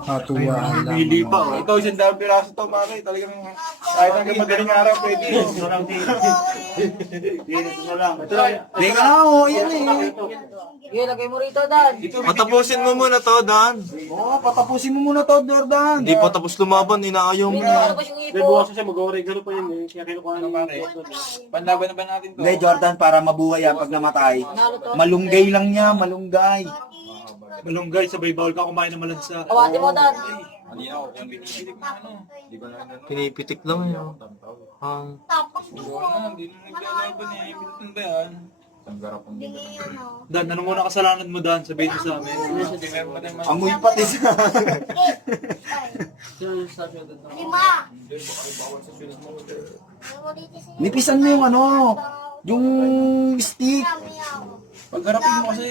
Hatuwaan lang. Hindi pa, oh. Ito, 100 piraso to, pare. Talagang kahit hanggang madaling araw, pwede. Hindi ka na, oh, yan eh. Sige, lagay mo rito, Dan. Patapusin mo muna to, Dan. Oo, patapusin mo muna to, Jordan. Hindi pa tapos lumaban, inaayaw mo Hindi, na. ano ba yung May ipo? bukas siya, mag-oregalo pa yun eh. Kaya kinukuha ng pare. Panlaban na ba natin to? Hindi, Jordan, para mabuhay yan pag namatay. Malunggay lang niya, malunggay. Malunggay, sabay bawal ka kumain ng malansa. Awati mo, Dan. Hindi ako, kung pinipitik na ano. Hindi ko na ano. Pinipitik lang yun. Hang. Hindi na naglalaban eh. Bilitin ba yan? Dan, ano muna kasalanan mo, Dan? Sabihin mo sa amin. Amoy pati sa... Nipisan mo yung ano, yung stick. Pagharapin mo kasi.